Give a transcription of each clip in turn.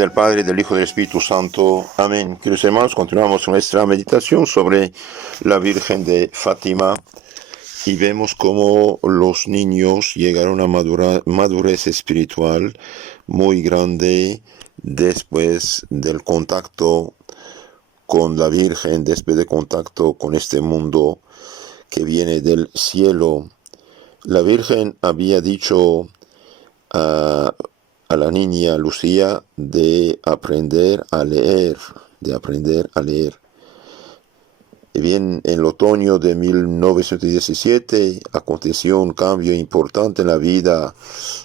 nombre del Padre, del Hijo y del Espíritu Santo. Amén. Queridos hermanos, continuamos nuestra meditación sobre la Virgen de Fátima y vemos cómo los niños llegaron a madurez espiritual muy grande después del contacto con la Virgen, después del contacto con este mundo que viene del cielo. La Virgen había dicho a la niña Lucía de aprender a leer, Y bien, en el otoño de 1917 aconteció un cambio importante en la vida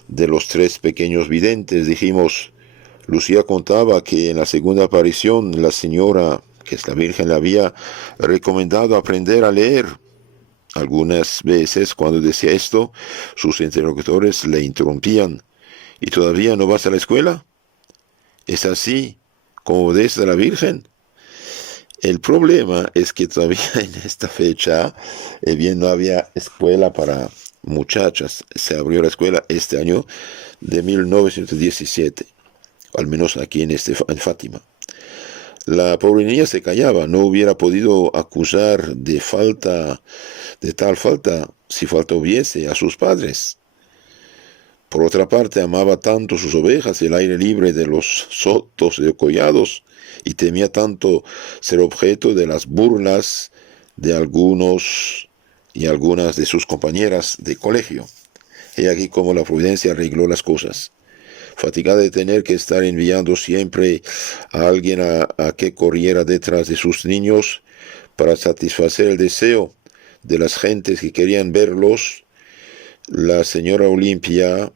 de los tres pequeños videntes. Dijimos, Lucía contaba que en la segunda aparición la señora, que es la Virgen, le había recomendado aprender a leer. Algunas veces cuando decía esto, sus interlocutores le interrumpían. ¿Y todavía no vas a la escuela? ¿Es así como obedece a la Virgen? El problema es que todavía en esta fecha, bien no había escuela para muchachas. Se abrió la escuela este año de 1917, al menos aquí en Fátima. La pobre niña se callaba, no hubiera podido acusar de tal falta, si falta hubiese, a sus padres. Por otra parte, amaba tanto sus ovejas y el aire libre de los sotos y collados, y temía tanto ser objeto de las burlas de algunos y algunas de sus compañeras de colegio. He aquí cómo la providencia arregló las cosas. Fatigada de tener que estar enviando siempre a alguien a que corriera detrás de sus niños para satisfacer el deseo de las gentes que querían verlos, la señora Olimpia,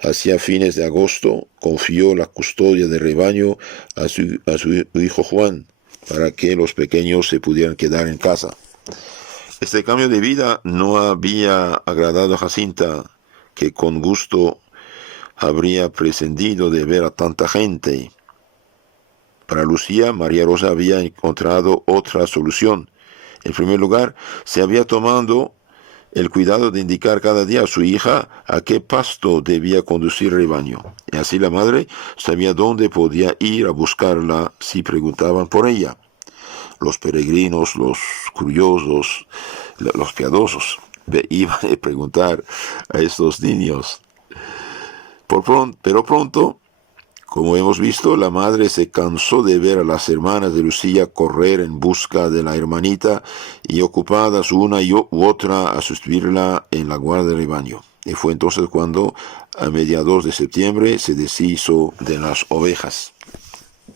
hacia fines de agosto, confió la custodia del rebaño a su hijo Juan, para que los pequeños se pudieran quedar en casa. Este cambio de vida no había agradado a Jacinta, que con gusto habría prescindido de ver a tanta gente. Para Lucía, María Rosa había encontrado otra solución. En primer lugar, se había tomado el cuidado de indicar cada día a su hija a qué pasto debía conducir el rebaño. Y así la madre sabía dónde podía ir a buscarla si preguntaban por ella. Los peregrinos, los curiosos, los piadosos iban a preguntar a estos niños. Pero pronto, como hemos visto, la madre se cansó de ver a las hermanas de Lucía correr en busca de la hermanita y ocupadas una u otra a sustituirla en la guardia del rebaño. Y fue entonces cuando, a mediados de septiembre, se deshizo de las ovejas.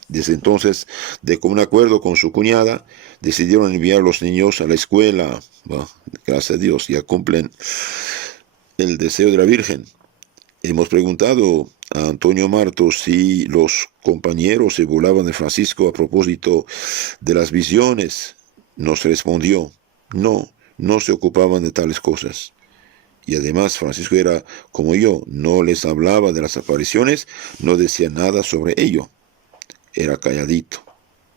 Desde entonces, de común acuerdo con su cuñada, decidieron enviar a los niños a la escuela. Bueno, gracias a Dios, ya cumplen el deseo de la Virgen. Hemos preguntado a Antonio Martos si los compañeros se burlaban de Francisco a propósito de las visiones. Nos respondió, no se ocupaban de tales cosas. Y además Francisco era como yo, no les hablaba de las apariciones, no decía nada sobre ello. Era calladito,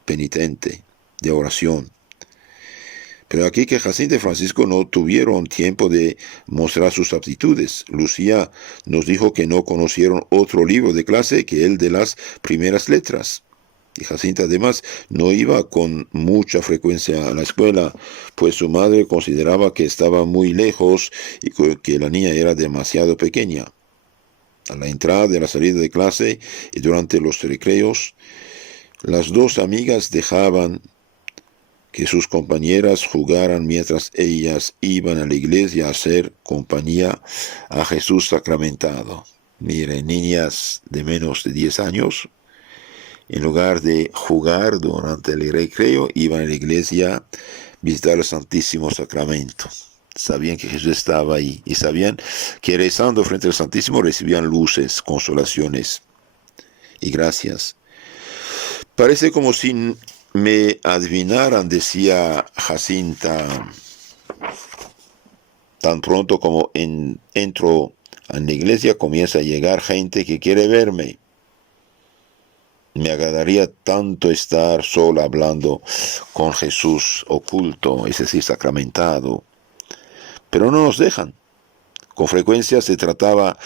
penitente, de oración. Pero aquí que Jacinta y Francisco no tuvieron tiempo de mostrar sus aptitudes. Lucía nos dijo que no conocieron otro libro de clase que el de las primeras letras. Y Jacinta además no iba con mucha frecuencia a la escuela, pues su madre consideraba que estaba muy lejos y que la niña era demasiado pequeña. A la entrada y a la salida de clase y durante los recreos, las dos amigas dejaban que sus compañeras jugaran mientras ellas iban a la iglesia a hacer compañía a Jesús sacramentado. Miren, niñas de menos de 10 años, en lugar de jugar durante el recreo, iban a la iglesia a visitar el Santísimo Sacramento. Sabían que Jesús estaba ahí y sabían que rezando frente al Santísimo recibían luces, consolaciones y gracias. Parece como si me adivinaran, decía Jacinta. Tan pronto como entro en la iglesia, comienza a llegar gente que quiere verme. Me agradaría tanto estar sola hablando con Jesús oculto, es decir, sacramentado. Pero no nos dejan. Con frecuencia se trataba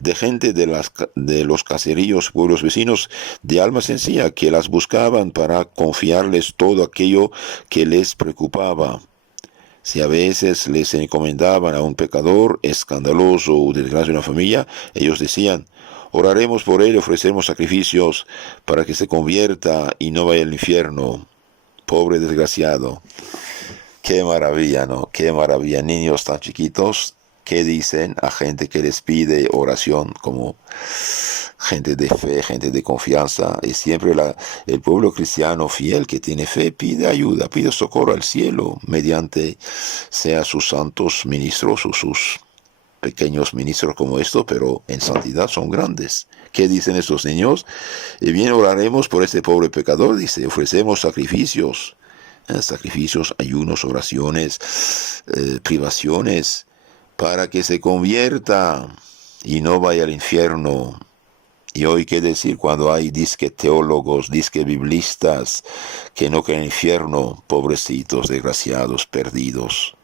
de gente de los caseríos, pueblos vecinos, de alma sencilla, que las buscaban para confiarles todo aquello que les preocupaba. Si a veces les encomendaban a un pecador escandaloso o desgracia de una familia, ellos decían: oraremos por él y ofrecemos sacrificios para que se convierta y no vaya al infierno. Pobre desgraciado. Qué maravilla, ¿no? Qué maravilla. Niños tan chiquitos que dicen a gente que les pide oración, como gente de fe, gente de confianza. Y siempre el pueblo cristiano fiel que tiene fe pide ayuda, pide socorro al cielo mediante sea sus santos ministros o sus pequeños ministros como estos, pero en santidad son grandes. ¿Qué dicen estos niños? Y bien, oraremos por este pobre pecador, dice, ofrecemos sacrificios, ayunos, oraciones, privaciones, para que se convierta y no vaya al infierno. Y hoy, ¿qué decir cuando hay disque teólogos, disque biblistas que no creen en el infierno? Pobrecitos, desgraciados, perdidos,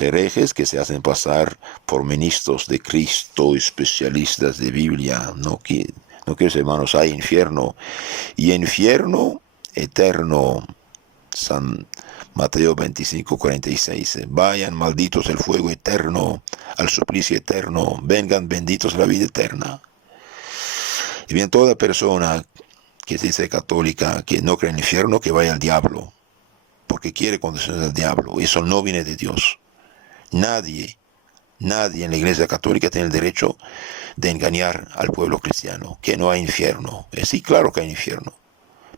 herejes que se hacen pasar por ministros de Cristo, especialistas de Biblia. No, queridos hermanos, hay infierno, y infierno eterno. San Mateo 25:46. Vayan malditos el fuego eterno, al suplicio eterno, vengan benditos la vida eterna. Y bien, toda persona que se dice católica, que no cree en el infierno, que vaya al diablo, porque quiere conducir al diablo. Eso no viene de Dios. Nadie en la iglesia católica tiene el derecho de engañar al pueblo cristiano, que no hay infierno. Sí, claro que hay infierno.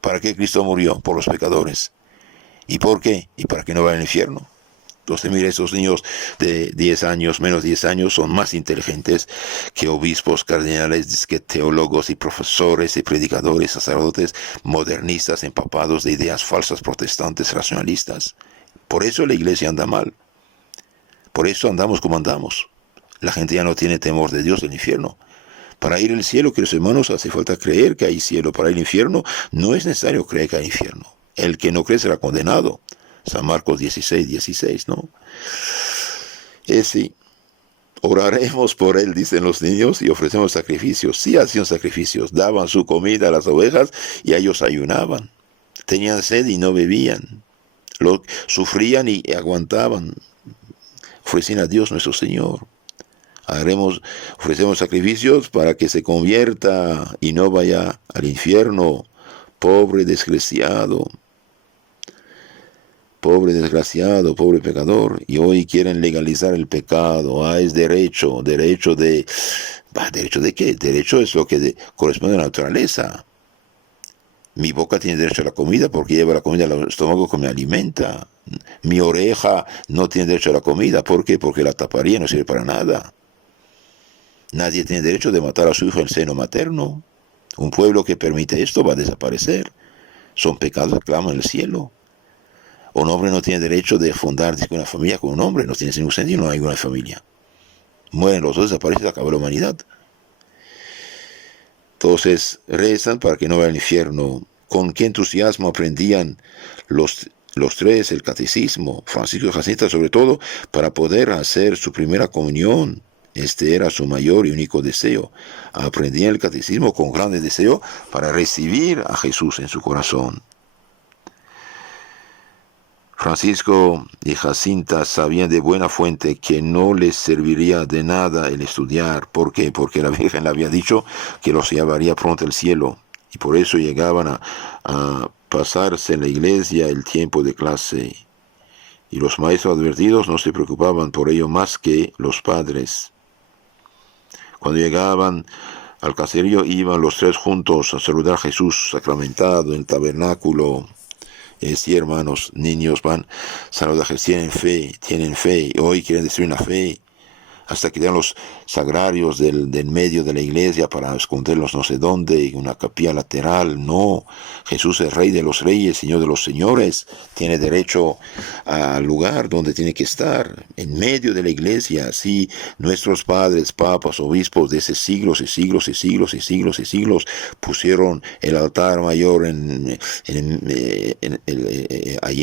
¿Para qué Cristo murió? Por los pecadores. ¿Y por qué? ¿Y para qué no vayan al infierno? Entonces, mire, esos niños de 10 años, menos 10 años, son más inteligentes que obispos, cardenales, que teólogos y profesores y predicadores, sacerdotes, modernistas, empapados de ideas falsas, protestantes, racionalistas. Por eso la iglesia anda mal. Por eso andamos como andamos. La gente ya no tiene temor de Dios, del infierno. Para ir al cielo, queridos hermanos, hace falta creer que hay cielo. Para ir al infierno, no es necesario creer que hay infierno. El que no cree será condenado. San Marcos 16:16, ¿no? Sí, oraremos por él, dicen los niños, y ofrecemos sacrificios. Sí hacían sacrificios, daban su comida a las ovejas y ellos ayunaban. Tenían sed y no bebían. Sufrían y aguantaban. Ofrecían a Dios nuestro Señor. Ofrecemos sacrificios para que se convierta y no vaya al infierno. Pobre desgraciado, pobre pecador. Y hoy quieren legalizar el pecado. Es derecho de... ¿Derecho de qué? Derecho es lo que corresponde a la naturaleza. Mi boca tiene derecho a la comida porque lleva la comida al estómago que me alimenta. Mi oreja no tiene derecho a la comida. ¿Por qué? Porque la taparía, no sirve para nada. Nadie tiene derecho de matar a su hijo en el seno materno. Un pueblo que permite esto va a desaparecer. Son pecados que claman en el cielo. Un hombre no tiene derecho de fundar una familia con un hombre. No tiene ningún sentido, no hay una familia. Mueren los dos, desaparece, se acaba la humanidad. Entonces rezan para que no vaya al infierno. Con qué entusiasmo aprendían los tres el catecismo, Francisco y Jacinta sobre todo, para poder hacer su primera comunión. Este era su mayor y único deseo. Aprendían el catecismo con grande deseo para recibir a Jesús en su corazón. Francisco y Jacinta sabían de buena fuente que no les serviría de nada el estudiar. ¿Por qué? Porque la Virgen le había dicho que los llevaría pronto al cielo. Y por eso llegaban a pasarse en la iglesia el tiempo de clase. Y los maestros advertidos no se preocupaban por ello más que los padres. Cuando llegaban al caserío, iban los tres juntos a saludar a Jesús sacramentado en el tabernáculo. Sí, hermanos, niños van a saludar a Jesús, tienen fe, y hoy quieren destruir la fe. Hasta que dan los sagrarios del medio de la iglesia para esconderlos no sé dónde, en una capilla lateral. No, Jesús es Rey de los Reyes, Señor de los Señores, tiene derecho al lugar donde tiene que estar, en medio de la iglesia. Así nuestros padres, papas, obispos de esos siglos y siglos y siglos y siglos y siglos pusieron el altar mayor ahí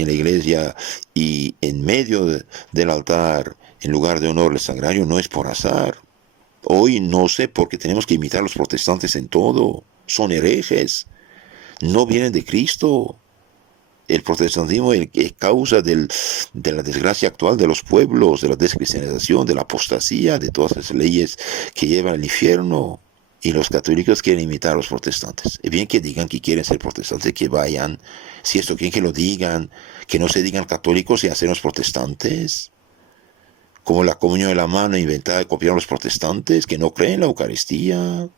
en la iglesia, y en medio del altar en lugar de honor al sagrario no es por azar. Hoy no sé por qué tenemos que imitar a los protestantes en todo. Son herejes. No vienen de Cristo. El protestantismo es causa de la desgracia actual de los pueblos, de la descristianización, de la apostasía, de todas las leyes que llevan al infierno. Y los católicos quieren imitar a los protestantes. Es bien que digan que quieren ser protestantes, que vayan. Si esto quieren que lo digan, que no se digan católicos y hacernos protestantes. Como la comunión de la mano inventada y copiaron los protestantes, que no creen en la Eucaristía.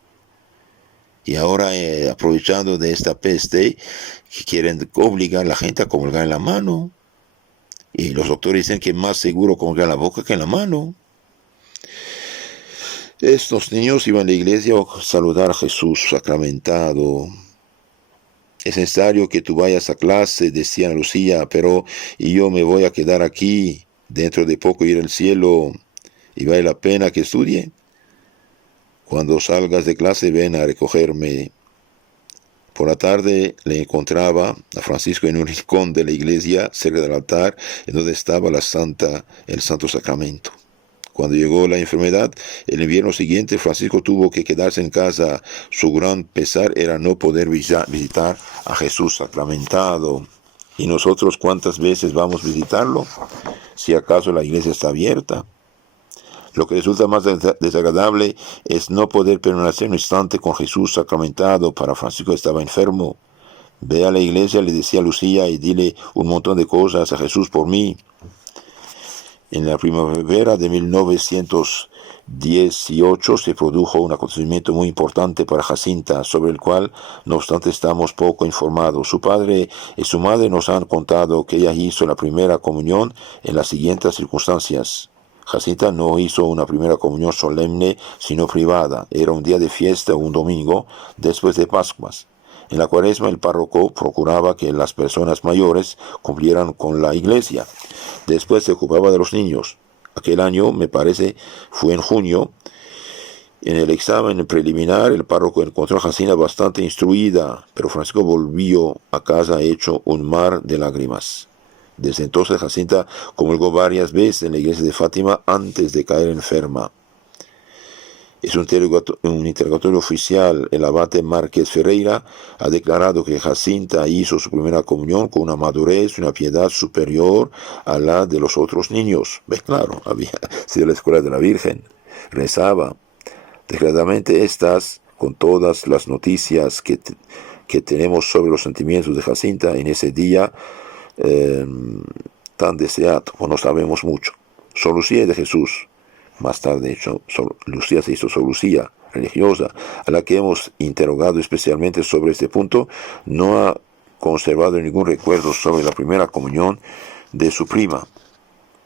Y ahora, aprovechando de esta peste, quieren obligar a la gente a comulgar en la mano. Y los doctores dicen que es más seguro comulgar en la boca que en la mano. Estos niños iban a la iglesia a saludar a Jesús sacramentado. Es necesario que tú vayas a clase, decía Lucía, pero yo me voy a quedar aquí, dentro de poco ir al cielo, y vale la pena que estudie. Cuando salgas de clase, ven a recogerme. Por la tarde le encontraba a Francisco en un rincón de la iglesia, cerca del altar, en donde estaba el Santo Sacramento. Cuando llegó la enfermedad, el invierno siguiente, Francisco tuvo que quedarse en casa. Su gran pesar era no poder visitar a Jesús sacramentado. ¿Y nosotros cuántas veces vamos a visitarlo? Si acaso la iglesia está abierta. Lo que resulta más desagradable es no poder permanecer un instante con Jesús sacramentado. Para Francisco estaba enfermo. Ve a la iglesia, le decía Lucía, y dile un montón de cosas a Jesús por mí. En la primavera de 1918 se produjo un acontecimiento muy importante para Jacinta, sobre el cual, no obstante, estamos poco informados. Su padre y su madre nos han contado que ella hizo la primera comunión en las siguientes circunstancias. Jacinta no hizo una primera comunión solemne, sino privada. Era un día de fiesta, un domingo, después de Pascuas. En la Cuaresma el párroco procuraba que las personas mayores cumplieran con la iglesia. Después se ocupaba de los niños. Aquel año, me parece, fue en junio. En el examen preliminar, el párroco encontró a Jacinta bastante instruida, pero Francisco volvió a casa hecho un mar de lágrimas. Desde entonces Jacinta comulgó varias veces en la iglesia de Fátima antes de caer enferma. Es un interrogatorio oficial. El abate Márquez Ferreira ha declarado que Jacinta hizo su primera comunión con una madurez y una piedad superior a la de los otros niños. ¿Ves? Claro, había sido la escuela de la Virgen. Rezaba. Desgraciadamente estas, con todas las noticias que tenemos sobre los sentimientos de Jacinta en ese día tan deseado, pues no sabemos mucho. Sor Lucía de Jesús. Más tarde, hecho, Lucía se hizo Sor Lucía, religiosa, a la que hemos interrogado especialmente sobre este punto, no ha conservado ningún recuerdo sobre la primera comunión de su prima.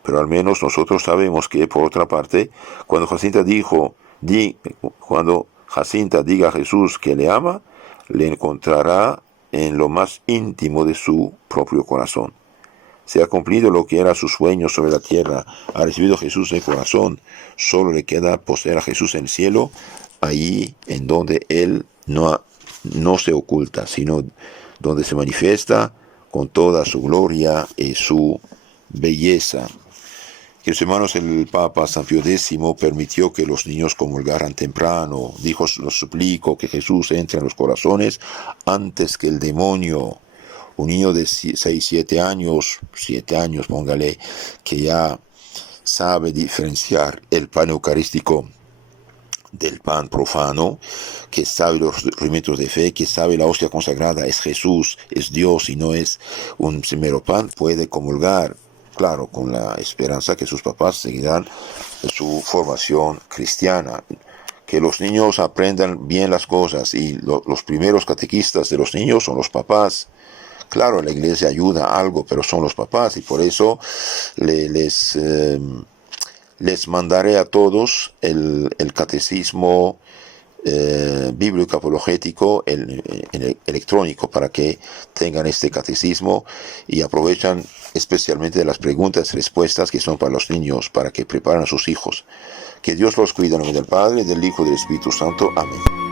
Pero al menos nosotros sabemos que, por otra parte, cuando Jacinta diga a Jesús que le ama, le encontrará en lo más íntimo de su propio corazón. Se ha cumplido lo que era su sueño sobre la tierra. Ha recibido Jesús en el corazón. Solo le queda poseer a Jesús en el cielo, allí en donde Él no se oculta, sino donde se manifiesta con toda su gloria y su belleza. Queridos hermanos, el Papa San Pío X permitió que los niños comulgaran temprano. Dijo: los suplico que Jesús entre en los corazones antes que el demonio. Un niño de 6, 7 años, póngale, que ya sabe diferenciar el pan eucarístico del pan profano, que sabe los rudimentos de fe, que sabe la hostia consagrada es Jesús, es Dios y no es un mero pan, puede comulgar, claro, con la esperanza que sus papás seguirán su formación cristiana. Que los niños aprendan bien las cosas, y los primeros catequistas de los niños son los papás. Claro, la iglesia ayuda algo, pero son los papás, y por eso les mandaré a todos el catecismo bíblico apologético electrónico, para que tengan este catecismo y aprovechan especialmente de las preguntas y respuestas que son para los niños, para que preparen a sus hijos. Que Dios los cuide en nombre del Padre, del Hijo y del Espíritu Santo. Amén.